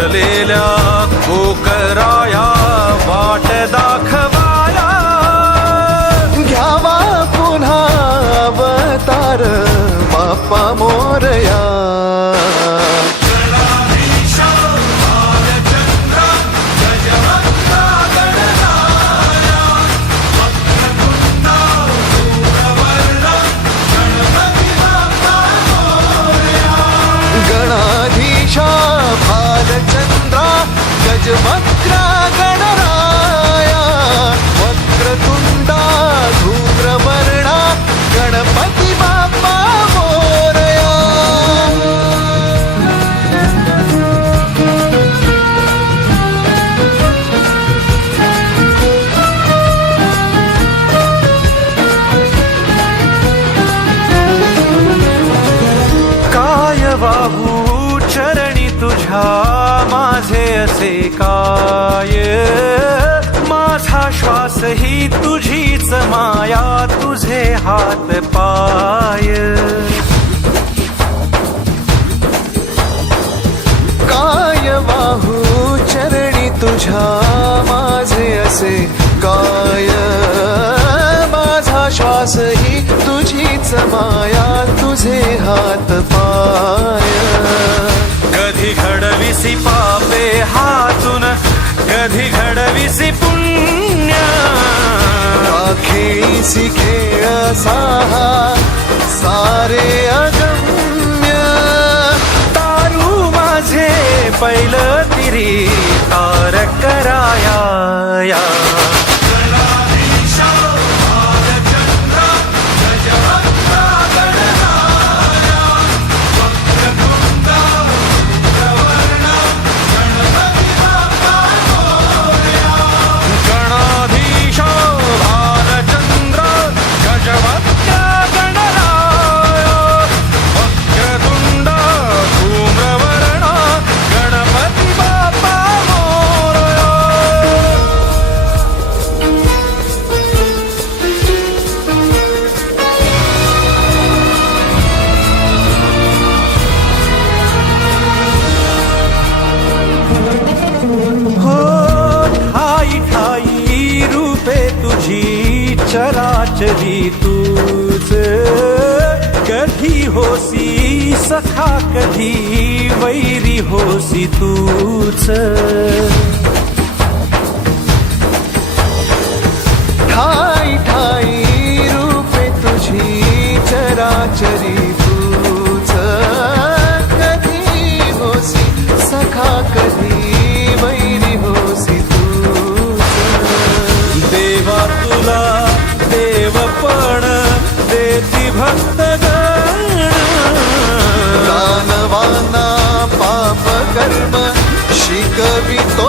थकलेल्या कोकराया वाट दाखवाया, घ्यावा पुन्हा अवतार बाप्पा मोरया. गणाधीशा भालचंद्रा गजवक्रा गणराया, वक्रतुंडा धूम्रवर्णा गणपती बाप्पा मोरया. काय वाहू चरणी तुझ्या माझे असे काय, माझा श्वास ही तुझीच माया, तुझे हात पाय. काय वाहू चरणी तुझ्या माझे असे काय, माझा श्वास ही तुझीच माया, तुझे हात पाय. कधी घडविसी पापे हातून, कधी घडविसी पुण्य, खेळीसी खेळ साहा सारे अगम्य. तारू माझे पहिलं तिरी तार कराया या. चराचरी तूच, कधी होसी सखा कधी वैरी होसी तूच. ठाई ठाई रूपे तुझी चराचरी तूच, कधी होसी सखा कधी वैरी होसी तूच. देवा तुला देवपण देती भक्तगण, दानवाना पाप कर्म शिकवितो